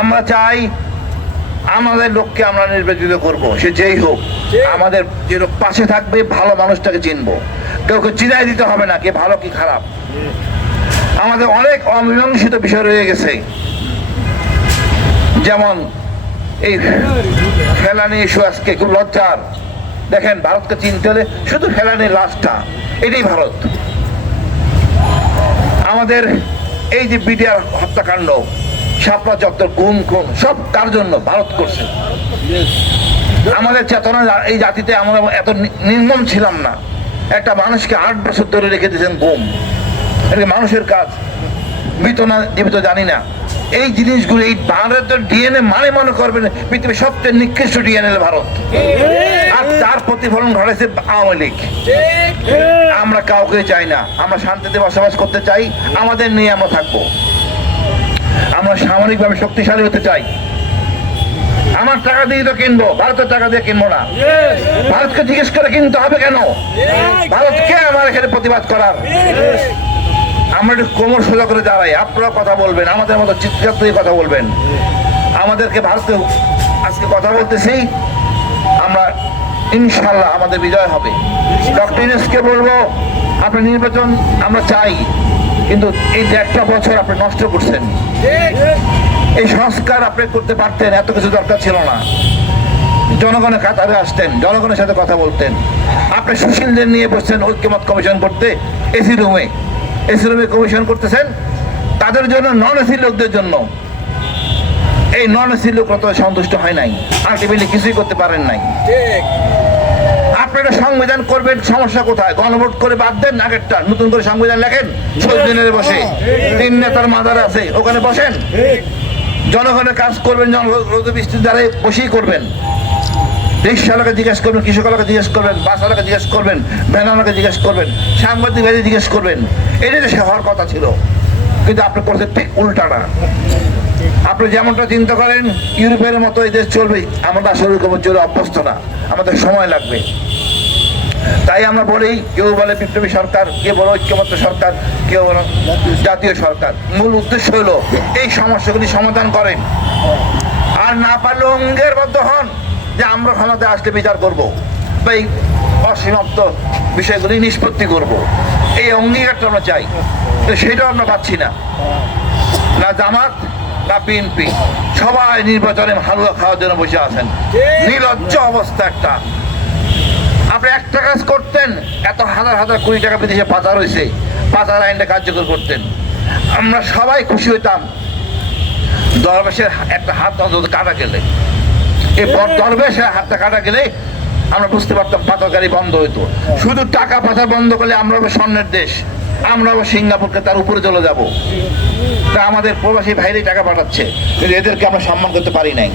আমরা চাই আমাদের লোককে আমরা নির্বাচিত করব, সে যেই হোক। আমাদের যে লোক পাশে থাকবে, ভালো মানুষটাকে চিনবো। কেউকে চিনাই দিতে হবে না কে ভালো কি খারাপ। আমাদের অনেক অমীমাংসিত বিষয় রয়ে গেছে, যেমন এই ফেলানি ইস্যু। আজকে খুব লজ্জার। দেখেন, ভারতকে চিনতে হলে শুধু ফেলানির লাশটা, এটাই ভারত। আমাদের এই যে বিডিআর হত্যাকাণ্ড, শাপলা চত্বর, গুম খুন, সব তার জন্য ভারত করছে। আমাদের চেতনা, এই জাতিতে আমরা এত নির্মম ছিলাম না। একটা মানুষকে 8 বছর ধরে রেখে দিয়েছেন গুম। এটা মানুষের কাজ? মৃত না জীবিত জানি না। এই জিনিসগুলো, এই ভারতের ডিএনএ মানে মনে করবেন পৃথিবীর সবচেয়ে নিকৃষ্ট ডিএনএ ভারত, আর তার প্রতিফলন ঘটেছে আওয়ামী লীগ। আমরা কাউকে চাই না, আমরা শান্তিতে বসবাস করতে চাই, আমাদের নিয়ে আমরা থাকবো। আমরা সামরিকভাবে শক্তিশালী হতে চাই। আমার টাকা দিয়ে তো কিনবো, ভারতের টাকা দিয়ে কিনবো না। ভারতকে জিজ্ঞেস করে কিনতে হবে কেন? ভারতকে আমার এখানে প্রতিবাদ করার। আমরা একটু কোমর সোজা করে দাঁড়াই, আপনারা কথা বলবেন, আমাদের মতো চিৎকার দিয়ে কথা বলবেন। আমাদেরকে ভারতে আজকে কথা বলতেছি, আমরা ইনশাল্লাহ আমাদের বিজয় হবে। ডক্টর ইউনূসকে বলবো, আপনার নির্বাচন আমরা চাই, কিন্তু এই 1.5 বছর আপনি নষ্ট করছেন। এই সংস্কার আপনি করতে পারতেন, এত কিছু দরকার ছিল না। জনগণের কাতারে আসতেন, জনগণের সাথে কথা বলতেন। আপনি সুশীলদের নিয়ে বসছেন ঐক্যমত কমিশন করতে, এসি রুমে কমিশন করতেছেন তাদের জন্য, নন এসি লোকদের জন্য। এই নন এসি লোকরা তো সন্তুষ্ট হয় নাই, আলটিমেটলি কিছুই করতে পারেন নাই। আপনারা সংবিধান করবেন, সমস্যা কোথায়? গণভোট করে বাদ দেন, আগেরটা নতুন করে সংবিধান লেখেন, 14 দিনের বসে 3 নেতার মাদার আছে, ওখানে বসেন, জনগণের কাজ করবেন, রোদ বৃষ্টির দ্বারা বসেই করবেন। রিক্সাওয়ালাকে জিজ্ঞেস করবেন, কৃষকওয়ালাকে জিজ্ঞেস করবেন, বাসওয়ালাকে জিজ্ঞেস করবেন, ভ্যানওয়ালাকে জিজ্ঞেস করবেন, সাংবাদিক ভাইদের জিজ্ঞেস করবেন। এটাই তো হওয়ার কথা ছিল, কিন্তু আপনি করতে ঠিক উল্টাটা। আপনি যেমনটা চিন্তা করেন ইউরোপের মতো এই দেশ চলবে, আমরা আসলে ওরকম চলে অভ্যস্ত না, আমাদের সময় লাগবে। তাই আমরা বলি, কেউ বলে বিপ্লবী সরকার, কেউ বলে ঐক্যমত্য সরকার, কেউ বলে জাতীয় সরকার। মূল উদ্দেশ্য হলো এই সমস্যাগুলি সমাধান করেন, আর না পারলে অঙ্গীকারবদ্ধ হন যে আমরা ক্ষমতায় আসলে বিচার করব, বা এই অসমাপ্ত বিষয়গুলি নিষ্পত্তি করব। এই অঙ্গীকারটা আমরা চাই, তো সেটাও আমরা পাচ্ছি না। না জামাত না বিএনপি, সবাই নির্বাচনে হালুয়া খাওয়ার জন্য বসে আছেন। নির্লজ্জ অবস্থা একটা। আপনি একটা কাজ করতেন, এত হাজার হাজার কোটি টাকা বিদেশে পাচার হয়েছে, পাচার আইনটা কার্যকর করতেন, আমরা সবাই খুশি হইতাম। দরবেশের একটা হাত অন্তত কাটা গেলে, এই দরবেশের হাতটা কাটা গেলে আমরা বুঝতে পারতাম পাচারকারী বন্ধ হইতো। শুধু টাকা পাচার বন্ধ করলে আমরা স্বর্ণের দেশ, আমরা সিঙ্গাপুরকে তার উপরে চলে যাব। তা আমাদের প্রবাসী ভাইরাই টাকা পাঠাচ্ছে, কিন্তু এদেরকে আমরা সম্মান করতে পারি নাই।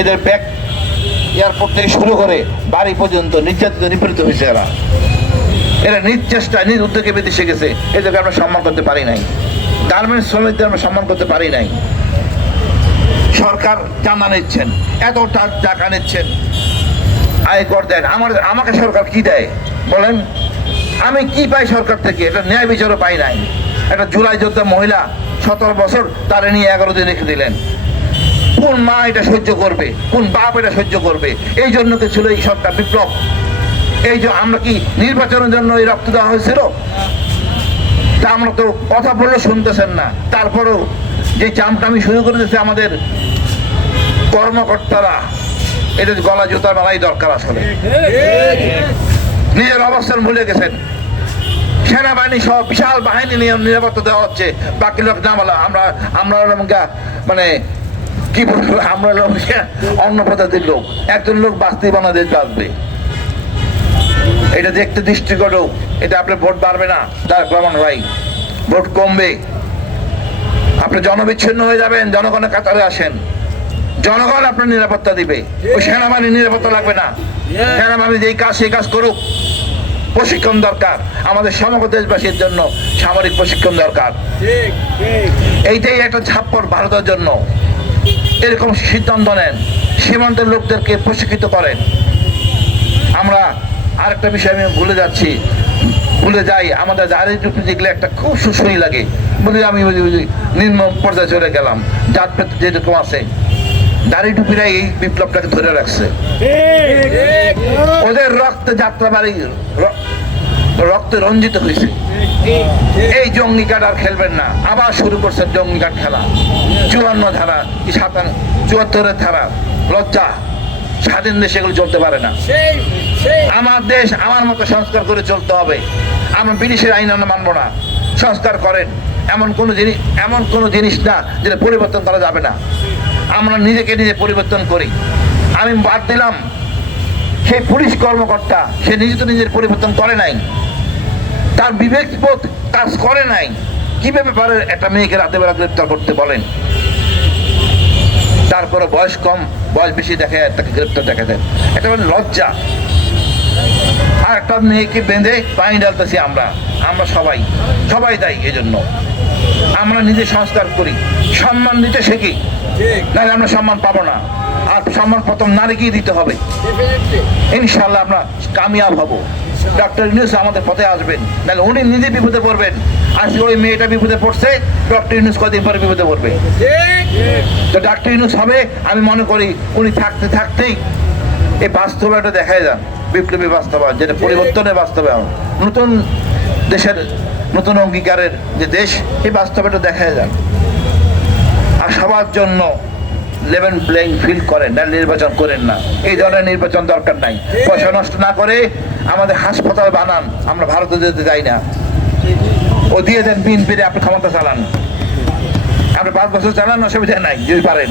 এদের ব্যাগ এয়ারপোর্ট থেকে শুরু করে বাড়ি পর্যন্ত নির্যাতিত নিপীড়িত হয়েছে। এরা নিজ চেষ্টায় নিজ উদ্যোগে বিদেশে গেছে, এদেরকে আমরা সম্মান করতে পারি নাই। গার্মেন্টস শ্রমিকদের আমরা সম্মান করতে পারি নাই। সরকার চাঁদা নিচ্ছেন, এত টাকা নিচ্ছেন, আয় কর দেন। আমাকে সরকার কি দেয় বলেন? আমি কি পাই সরকার থেকে? এটা ন্যায় বিচারও পাই নাই। একটা জুলাই যোদ্ধা মহিলা 17 বছর, তারা নিয়ে 11 দিন রেখে দিলেন। কোন মা এটা সহ্য করবে? কোন বাপ এটা সহ্য করবে? এই জন্য কি ছিল এই সরকার বিপ্লব? এই যে আমরা কি নির্বাচনের জন্য এই রক্ত দেওয়া হয়েছিল? তা আমরা তো কথা বললে শুনতেছেন না। তারপরেও যে চামটামি শুরু করে দিয়েছে আমাদের কর্মকর্তারা, এটা গলা জুতার মালাই দরকার। আসলে নিজের অবস্থান ভুলে গেছেন। সেনাবাহিনী সহ বিশাল বাহিনী নিয়ে নিরাপত্তা দেওয়া হচ্ছে, বাকি লোক নামালা। আমরা মানে কি বলবো, আমরা অন্য প্রজাতির লোক। একজন লোক বাঁচতেই বাংলাদেশ বাঁচবে, এটা দেখতে দৃষ্টিকটু। এটা আপনার ভোট বাড়বে না, তার প্রমাণ ভাই, ভোট কমবে। আপনি জনবিচ্ছিন্ন হয়ে যাবেন। জনগণের কাতারে আসেন, জনগণ আপনার নিরাপত্তা দিবে। ওই সেনাবাহিনীর নিরাপত্তা লাগবে না। সেনাবাহিনী যেই কাজ সেই কাজ করুক। প্রশিক্ষণ দরকার, আমাদের সমগ্র দেশবাসীর জন্য সামরিক প্রশিক্ষণ দরকার। এইটাই একটা ছাপ্পড় ভারতের জন্য। এরকম সিদ্ধান্ত নেন, সীমান্তের লোকদেরকে প্রশিক্ষিত করেন। আমরা আরেকটা বিষয় আমি ভুলে যাই, আমাদের দাড়ি টুপি দেখলে একটা খুব সুসই লাগে, বলি আমি নিম্ন পর্যায়ে চলে গেলাম। জাত পেতে যেরকম আছে, দাড়ি টুপিরা এই বিপ্লবটাকে ধরে রাখছে। ওদের রক্তে যাত্রাবাড়ি রক্তে রঞ্জিত হয়েছে। এই জঙ্গি কার্ড আর খেলবেন না। আবার শুরু করছে জঙ্গি কার্ড খেলা। 54 ধারা, 74 ধারা, লজ্জা। স্বাধীন দেশে এগুলো চলতে পারে না। আমার দেশ আমার মতো সংস্কার করে চলতে হবে। আমরা বিদেশের আইন আমরা মানবো না। সংস্কার করেন, এমন কোনো জিনিস না যেটা পরিবর্তন করা যাবে না। আমরা নিজেকে নিজে পরিবর্তন করি। আমি বাদ দিলাম সেই পুলিশ কর্মকর্তা, সে নিজে তো নিজের পরিবর্তন করে নাই, তার বিবেকবোধ কাজ করে নাই। কিভাবে পারে একটা মেয়েকে রাতে বেলা গ্রেপ্তার করতে বলেন? তারপরে বয়স কম, বয়স বেশি দেখে তাকে গ্রেপ্তার দেখা দেন, একটা মানে লজ্জা। আর একটা মেয়েকে বেঁধে পানি ঢালতেছি আমরা সবাই দায়ী। এই জন্য আমরা নিজে সংস্কার করি, সম্মান দিতে শিখি, নাহলে আমরা সম্মান পাবো না। আর সম্মান প্রথম নারীকেই দিতে হবে। ইনশাল্লাহ আমরা কামিয়াব হব। ডক্টর ইউনূস আমাদের পথে আসবেন, নাহলে উনি নিজে বিপদে পড়বেন। আজকে ওই মেয়েটা বিপদে পড়ছে, ডক্টর ইউনূস কদিন পরে বিপদে পড়বে। তো ডক্টর ইউনূস হবে, আমি মনে করি উনি থাকতে থাকতেই এই বাস্তবতা দেখায় যান, বিপ্লবী বাস্তবায়ন, যেটা পরিবর্তনের বাস্তবায়ন, নতুন দেশের নতুন অঙ্গীকারের যে দেশ, এই বাস্তবতা দেখায় যান। আর সবার জন্য লেভেল প্লেইং ফিল্ড করেন, না নির্বাচন করেন না। এই ধরনের নির্বাচন দরকার নাই। পয়সা নষ্ট না করে আমাদের হাসপাতাল বানান, আমরা ভারতে যেতে চাই না। ও দিয়ে দেন বিএনপির, আপনি ক্ষমতা চালান, আপনি 5 বছর চালান, অসুবিধা নাই যদি পারেন।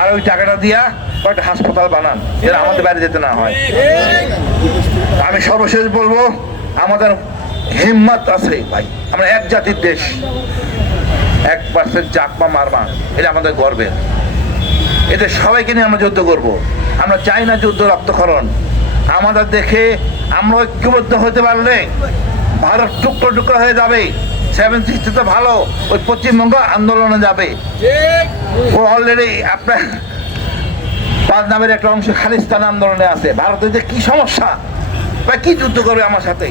আর ওই টাকাটা দিয়া কয়েকটা হাসপাতাল বানান, যেন আমাদের বাইরে যেতে না হয়। আমি সর্বশেষ বলবো, আমাদের হিম্মত আছে ভাই, আমরা এক জাতির দেশ, 1% চাকমা মারমা, এটা আমাদের গর্বের। এদের সবাইকে নিয়ে আমরা যুদ্ধ করব। আমরা চাই না যুদ্ধ, রক্তক্ষরণ। আমাদের দেখে আমরা ঐক্যবদ্ধ হতে পারলে ভারত টুকরো টুকরো হয়ে যাবে। 760 তো ভালো, ওই পশ্চিমবঙ্গ আন্দোলনে যাবে। ও অলরেডি আপনার 5 নামের একটা অংশ খালিস্তান আন্দোলনে আছে। ভারতের যে কি সমস্যা, বা কি যুদ্ধ করবে আমার সাথে?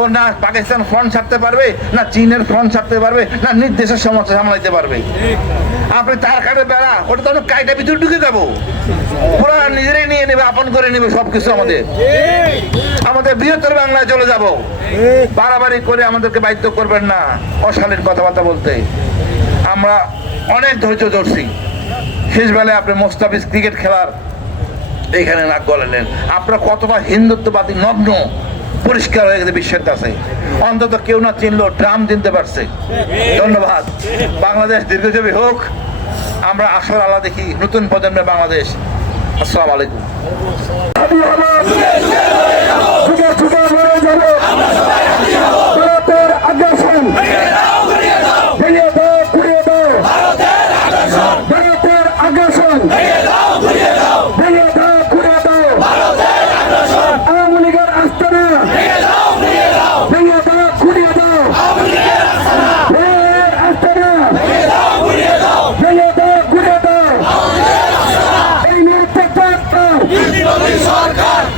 ও না পাকিস্তান ফ্রন্ট ছাড়তে পারবে, না চীনের ফ্রন্ট ছাড়তে পারবে, না নিজ দেশের সমস্যা সামলাইতে পারবে। আপনি তার কাটে বেড়া, ওটা তো আমি কাইটা ভিতরে ঢুকে যাবো। ওরা নিজেরাই নিয়ে নেবে, আপন করে নেবে সবকিছু। আমাদের বৃহত্তর বাংলায় চলে যাব। বাড়াবাড়ি করে আমাদেরকে বাধ্য করবেন না অশালীন কথাবার্তা বলতে। আমরা অনেক ধৈর্য ধরছি। শেষ বেলায় আপনি মোস্তাফিজ ক্রিকেট খেলার এইখানে নাক গলালেন। আপনারা কতটা হিন্দুত্ববাদী নগ্ন পরিষ্কার হয়ে গেছে বিশ্বের কাছে। অন্তত কেউ না চিনলো, ট্রাম্প চিনতে পারছে। ধন্যবাদ। বাংলাদেশ দীর্ঘজীবী হোক। আমরা আসল আল্লাহ দেখি নতুন প্রজন্মের বাংলাদেশ। আসসালামু আলাইকুম।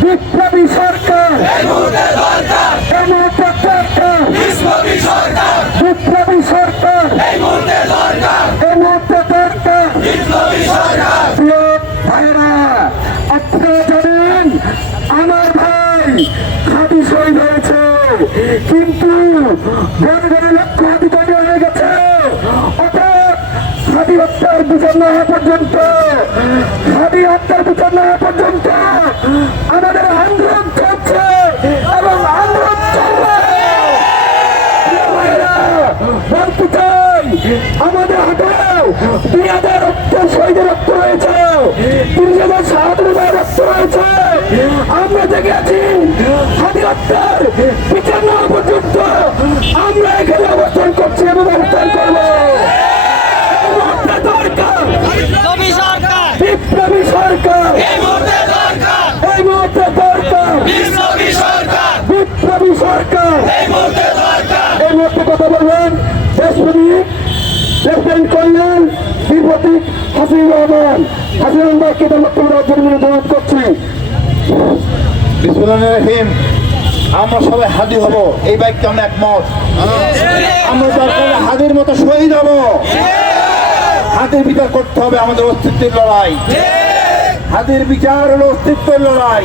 বিপ্লবী সরকার, বিপ্লবী সরকার, ভাইরা আপনারা জানেন আমার ভাই খাঁটি শহীদ হয়েছে, কিন্তু জনগণের লক্ষ্য হাতি তৈরি হয়ে গেছে। অর্থাৎ খাঁটি হত্যার বিচার না হওয়া পর্যন্ত, খাঁটি হত্যার বিচার না হওয়া পর্যন্ত আমাদের আন্দোলন চলছে এবং আন্দোলন চলবে। বলতে চাই, আমাদের হাতেও 2000 রক্ত শহীদের রক্ত রয়েছে, 30,000 শাহাদাতের রক্ত রয়েছে। আমরা জেগে আছি হাতি হত্যার বিচার না হওয়া পর্যন্ত। আমরা এখানে অবস্থান করছি এবং অবস্থান করবো। বিপ্লবী সরকার, এই মুহূর্তে দরকার, বিপ্লবী সরকার, এই মুহূর্তে কথা বলবেন দেশপ্রেমিক লেফটেন্যান্ট কর্নেল বীর প্রতীক হাসিনুর রহমান। হাসিনুর রহমানকে তার বক্তব্য দেওয়ার জন্য অনুরোধ করছি। বিসমিল্লাহির রহিম। আমরা সবাই হাদি হব, এই বাইককে আমরা একমত। আমরা দরকার হাদির মতো শহীদ হব। হাদির বিচার করতে হবে, আমাদের অস্তিত্বের লড়াই। হাদির বিচার হলো অস্তিত্বের লড়াই।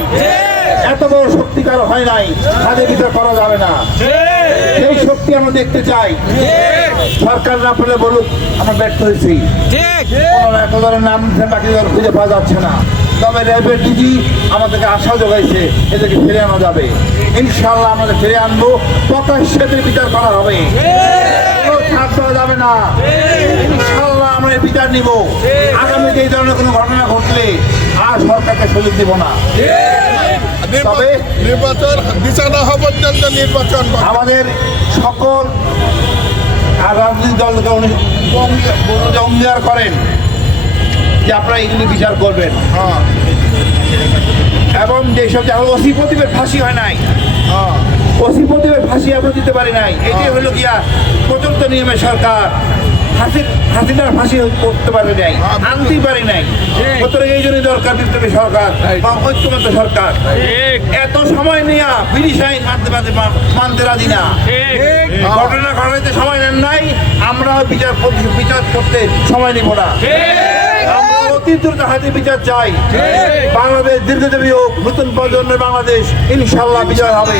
এত বড় শক্তিকার হয় নাই, হাদির বিচার করা যাবে না। সেই শক্তি আমরা দেখতে চাই। সরকার না পেলে বলুক আমরা ব্যর্থ হয়েছি। এত ধরনের নাম বাকি খুঁজে পাওয়া যাচ্ছে না। তবে র্যাবের ডিজি আমাদেরকে আশা যোগাইছে, এদেরকে ফিরে আনা যাবে। ইনশাল্লাহ আমাদের ফিরে আনবো, প্রকাশ্যে বিচার করা হবে, ছাড় দেওয়া যাবে না। ইনশাল্লাহ আমরা এই বিচার নিব। আগামীতে এই ধরনের কোনো ঘটনা ঘটলে আর সরকারকে সুযোগ দিব না। তবে নির্বাচন বিচার না হওয়া পর্যন্ত নির্বাচন আমাদের সকল আর রাজনৈতিক দলকে অঙ্গীকার করেন যে আপনারা এগুলি বিচার করবেন। এবং যেসব ওসি প্রদীপের ফাঁসি হয় নাই, ওসি প্রদীপের ফাঁসি আমরা দিতে পারি নাই, এটাই হলো গিয়া প্রচলিত নিয়মের সরকার। হাসিনার ফাঁসি করতে পারে নাই, আনতেই পারি নাই। সুতরাং এই জন্যই দরকার বিপ্লবী সরকার বা ঐক্যবদ্ধ সরকার। এত সময় নিয়ে ব্রিটিশ আইন মানতে রাজি না। ঘটনা ঘটাইতে সময় নেন নাই, আমরা বিচার করতে সময় নিব না। আমরা অতি দ্রুত হাতে বিচার চাই। বাংলাদেশ দীর্ঘদেবী হোক, নতুন প্রজন্মের বাংলাদেশ ইনশাল্লাহ বিচার হবে।